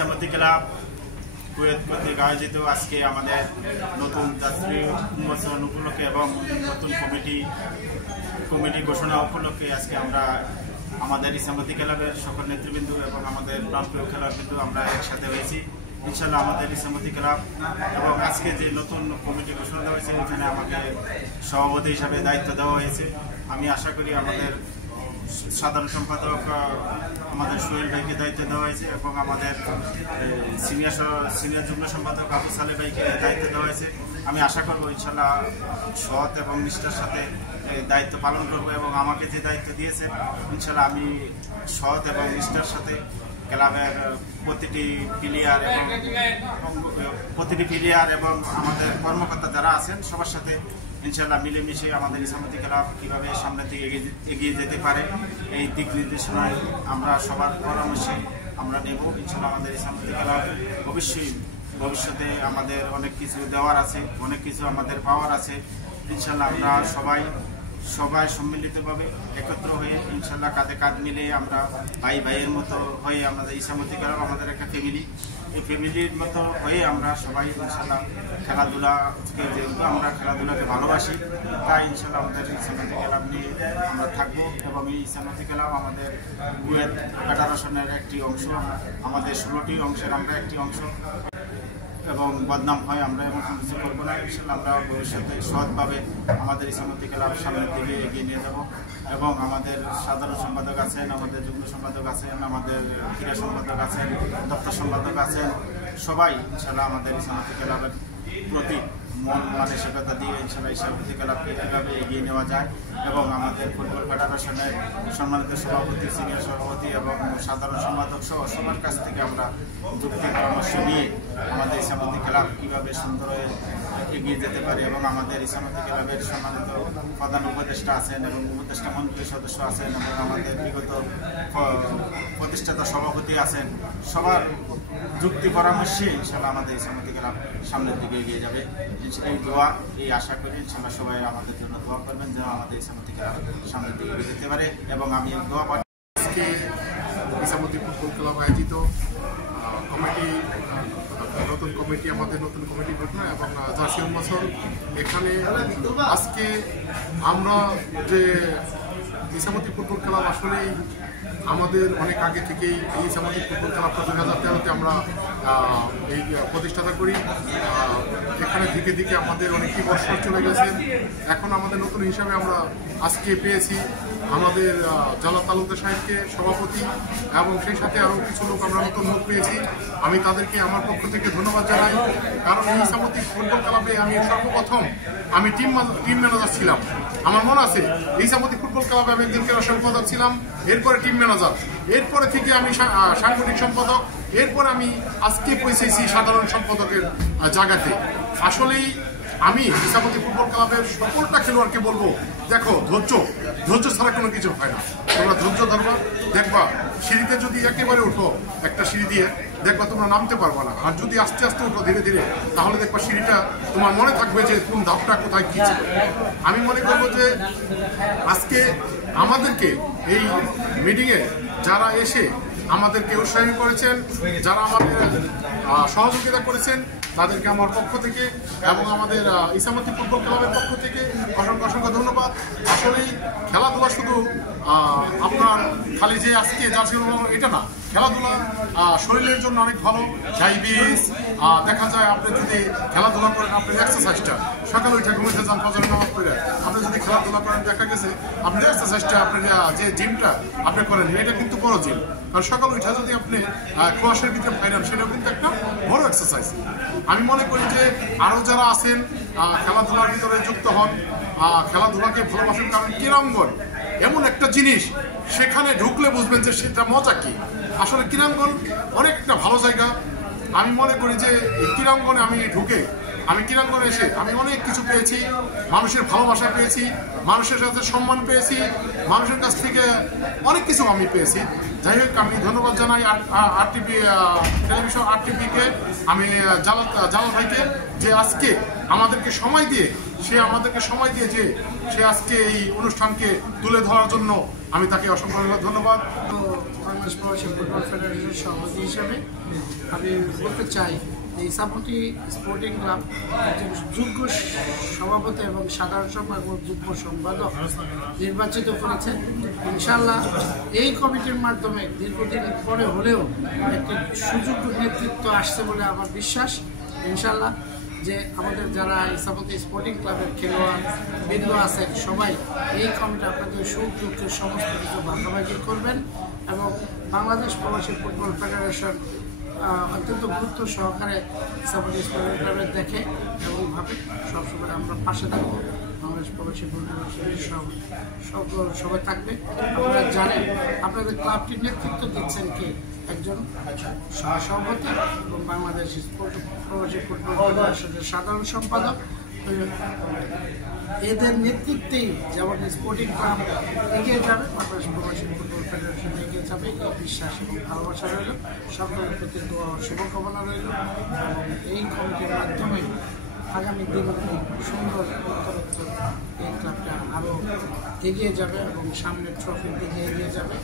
Ichamati club Kuwait কর্তৃক আয়োজিত আজকে আমাদের নতুন যাত্রী উন্মোচন উপলক্ষে এবং নতুন কমিটি ঘোষণা উপলক্ষে আজকে আমরা আমাদের ইসামতি ক্লাবের সকল নেতৃবৃন্দ এবং আমাদের প্রাণপ্রিয় খেলোয়াড়বৃন্দ আমরা একসাথে হয়েছি। ইনশাল্লাহ আমাদের ইসামতি ক্লাব এবং আজকে যে নতুন কমিটি ঘোষণা দেওয়া হয়েছে এখানে আমাকে সভাপতি হিসাবে দায়িত্ব দেওয়া হয়েছে। আমি আশা করি আমাদের সাধারণ সম্পাদক আমাদের সোহেল ভাইকে দায়িত্ব দেওয়া হয়েছে এবং আমাদের সিনিয়র যুগ্ম সম্পাদক আবু সালে ভাইকে দায়িত্ব দেওয়া হয়েছে। আমি আশা করবো ইনশাল্লাহ সৎ এবং নিষ্ঠার সাথে দায়িত্ব পালন করব এবং আমাকে যে দায়িত্ব দিয়েছে ইনশাল্লাহ আমি সৎ এবং নিষ্ঠার সাথে ক্লাবের প্রতিটি প্লেয়ার এবং আমাদের কর্মকর্তা যারা আছেন সবার সাথে ইনশাল্লাহ মিলেমিশে আমাদের ইসামতি ক্লাব কীভাবে সামনের দিকে এগিয়ে যেতে পারে এই দিক নির্দেশনায় আমরা সবার পরামর্শে আমরা নেব। ইনশাল্লাহ আমাদের ইসামতি ক্লাব অবশ্যই ভবিষ্যতে আমাদের অনেক কিছু দেওয়ার আছে, অনেক কিছু আমাদের পাওয়ার আছে। ইনশাল্লাহ আমরা সবাই সম্মিলিতভাবে একত্র হয়ে ইনশাল্লাহ কাঁধে কাঁধ মিলে আমরা ভাইয়ের মতো হয়ে আমাদের ইসামতি ক্লাব আমাদের একটা ফ্যামিলি, এই ফ্যামিলির মতো হয়ে আমরা সবাই ইনশাল্লাহ খেলাধুলাকে যেহেতু আমরা খেলাধুলাকে ভালোবাসি তাই ইনশাল্লাহ আমাদের ইসামতি ক্লাব নিয়ে আমরা থাকবো এবং এই ইসামতি ক্লাব আমাদের কুয়েত ফেডারেশনের একটি অংশ, আমাদের 16টি অংশের আমরা একটি অংশ এবং বদনাম হয় আমরা এমন কিছু করবো না। ইনশাল্লাহ আমরা ভবিষ্যতে সৎভাবে আমাদের ইসামতি ক্লাব সামনের দিকে এগিয়ে নিয়ে যাব এবং আমাদের সাধারণ সম্পাদক আছেন, আমাদের যুগ্ম সম্পাদক আছেন, আমাদের ক্রীড়া সম্পাদক আছেন, দপ্তর সম্পাদক আছেন, সবাই ইনশাল্লাহ আমাদের ইসামতি ক্লাবের প্রতি মন মানসিকতা দিয়ে ইনশাল্লাহ ইসামতি ক্লাবকে কীভাবে এগিয়ে নেওয়া যায় এবং আমাদের ফুটবল ফেডারেশনের সম্মানিত সভাপতি, সিনিয়র সভাপতি এবং সাধারণ সম্পাদক সহ সবার কাছ থেকে আমরা যুক্তি পরামর্শ নিয়ে আমাদের ইসামতি ক্লাব কীভাবে সুন্দর হয়ে এগিয়ে যেতে পারে এবং আমাদের ইসামতি ক্লাবের সম্মানিত প্রধান উপদেষ্টা আছেন এবং উপদেষ্টা মন্ত্রী সদস্য আছেন এবং আমাদের বিগত প্রতিষ্ঠাতা সভাপতি আছেন, সবার যুক্তি পরামর্শে ইনশাল্লাহ আমাদের ইসামতি ক্লাব সামনের দিকে এগিয়ে যাবে। এই দোয়া এই আশা করি ইনশাল্লাহ সবাই আমাদের জন্য দোয়া করবেন যেন আমাদের ইসামতি ক্লাব সামনের দিকে এগিয়ে যেতে পারে এবং আমি এই দোয়া পাই। আজকে ইসামতি ফুটবল ক্লাব আয়োজিত নতুন কমিটি ঘটনা এবং জার্সি উন্মোচন, এখানে আজকে আমরা যে ইসামতি ফুটবল ক্লাব আসলেই আমাদের অনেক আগে থেকেই এই ইসামতি ফুটবল ক্লাবটা 2013-তে আমরা এই প্রতিষ্ঠাতা করি। এখানে দিকে দিকে আমাদের অনেকই বছর চলে গেছে। এখন আমাদের নতুন হিসাবে আমরা আজকে পেয়েছি আমাদের জেলা তালুকদার সাহেবকে সভাপতি এবং সেই সাথে আরও কিছু লোক আমরা নতুন লোক পেয়েছি। আমি তাদেরকে আমার পক্ষ থেকে ধন্যবাদ জানাই, কারণ এই ইসামতি ফুটবল ক্লাবে আমি সর্বপ্রথম টিম ম্যানেজার ছিলাম। আমার মনে আছে এই ইসামতি ফুটবল ক্লাবে আমি একদিন ক্রীড়া সম্পাদক ছিলাম, এরপরে টিম ম্যানেজার, এরপরে থেকে আমি সাংগঠনিক সম্পাদক, এরপরে আমি আজকে পৌঁছেছি সাধারণ সম্পাদকের জায়গাতে। আসলেই আমি ইসামতি ফুটবল ক্লাবের সকলটা খেলোয়াড়কে বলবো, দেখো ধৈর্য ছাড়া কোনো কিছু হয় না। তোমরা ধৈর্য ধরবা, দেখবা সিঁড়িতে যদি একেবারে উঠো একটা সিঁড়ি দিয়ে দেখবা তোমরা নামতে পারবা না, আর যদি আস্তে আস্তে উঠো ধীরে ধীরে তাহলে দেখবা সিঁড়িটা তোমার মনে থাকবে যে কোন ধাপটা কোথায় কি ছিল। আমি মনে করবো যে আজকে আমাদেরকে এই মিটিংয়ে যারা এসে আমাদেরকে উৎসাহিত করেছেন, যারা আমাদের সহযোগিতা করেছেন তাদেরকে আমার পক্ষ থেকে এবং আমাদের ইসামতি ফুটবল ক্লাবের পক্ষ থেকে অসংখ্য ধন্যবাদ। আসলেই খেলাধুলা শুধু আপনার খালি যে আজকে জার্সি এটা না, খেলাধুলা শরীরের জন্য অনেক ভালো। ডায়াবেটিস দেখা যায় আপনি যদি খেলাধুলা করেন, আপনার এক্সারসাইজটা সকালে উঠে ঘুমিয়ে যান ফজর নামাজ পড়ে আপনি যদি খেলাধুলা করেন, দেখা গেছে আপনার এক্সারসাইজটা আপনার যে জিমটা আপনি করেন এটা কিন্তু বড় জিম, কারণ সকাল উঠে যদি আপনি কুয়াশার ভিতরে ফাইনাল সেটাও কিন্তু একটা বড় এক্সারসাইজ। আমি মনে করি যে আরও যারা আছেন খেলাধুলার ভিতরে যুক্ত হন, খেলাধুলাকে ভালোবাসেন, কারণ ক্রীড়াঙ্গন এমন একটা জিনিস সেখানে ঢুকলে বুঝবেন যে সেটা মজা কি। আসলে ক্রীড়াঙ্গন অনেক একটা ভালো জায়গা। আমি মনে করি যে এই ক্রীড়াঙ্গনে আমি ক্রীড়াঙ্গনে এসে আমি অনেক কিছু পেয়েছি, মানুষের ভালোবাসা পেয়েছি, মানুষের সাথে সম্মান পেয়েছি, মানুষের কাছ থেকে অনেক কিছু আমি পেয়েছি। যাই হোক, আমি ধন্যবাদ জানাই আরটিভি টেলিভিশন আরটিভিকে, আমি জালাল ভাইকে যে আজকে আমাদেরকে সময় দিয়ে যে সে আজকে এই অনুষ্ঠানকে তুলে ধরার জন্য আমি তাকে অসংখ্য ধন্যবাদ। বাংলাদেশ প্রবাসী ফুটবল ফেডারেশনের সভাপতি হিসাবে আমি বলতে চাই যে ইসামতি স্পোর্টিং ক্লাব একজন যোগ্য সভাপতি এবং সাধারণ সম্পাদক ও যুগ্ম সম্পাদক নির্বাচিত করেছেন। ইনশাআল্লাহ এই কমিটির মাধ্যমে দীর্ঘদিন পরে হলেও একটি সুযোগ্য নেতৃত্ব আসছে বলে আমার বিশ্বাস। ইনশাআল্লাহ যে আমাদের যারা ইসামতি স্পোর্টিং ক্লাবের খেলোয়াড় বৃন্দ আছেন সবাই এই কমিটি আপনাদের সুখ দুঃখের সমস্ত কিছু ভাগাভাগি করবেন এবং বাংলাদেশ প্রবাসী ফুটবল ফেডারেশন অত্যন্ত গুরুত্ব সহকারে ইসামতি স্পোর্টিং ক্লাবের দেখে এবং ভাবে সবসময় আমরা পাশে থাকবো। বাংলাদেশ প্রবাসী ফুটবল সবাই থাকবে। আপনারা জানেন আপনাদের ক্লাবটির নেতৃত্ব দিচ্ছেন কে? একজন সহসভাপতি এবং বাংলাদেশ প্রবাসী ফুটবল ফেডারেশনের সাধারণ সম্পাদক। এদের নেতৃত্বেই যেমন স্পোর্টিং ক্লাব এগিয়ে যাবে, বাংলাদেশ প্রবাসী ফুটবল ফেডারেশন এগিয়ে যাবে এই বিশ্বাস এবং ভালোবাসা রইল। সকলের প্রতি দোয়া ও শুভকামনা রইল এবং এই কমিটির মাধ্যমে আগামী দিনগুলি সুন্দর উত্তরোত্তর এই ক্লাবটা আরও এগিয়ে যাবে এবং সামনের ট্রফির দিকে এগিয়ে যাবে।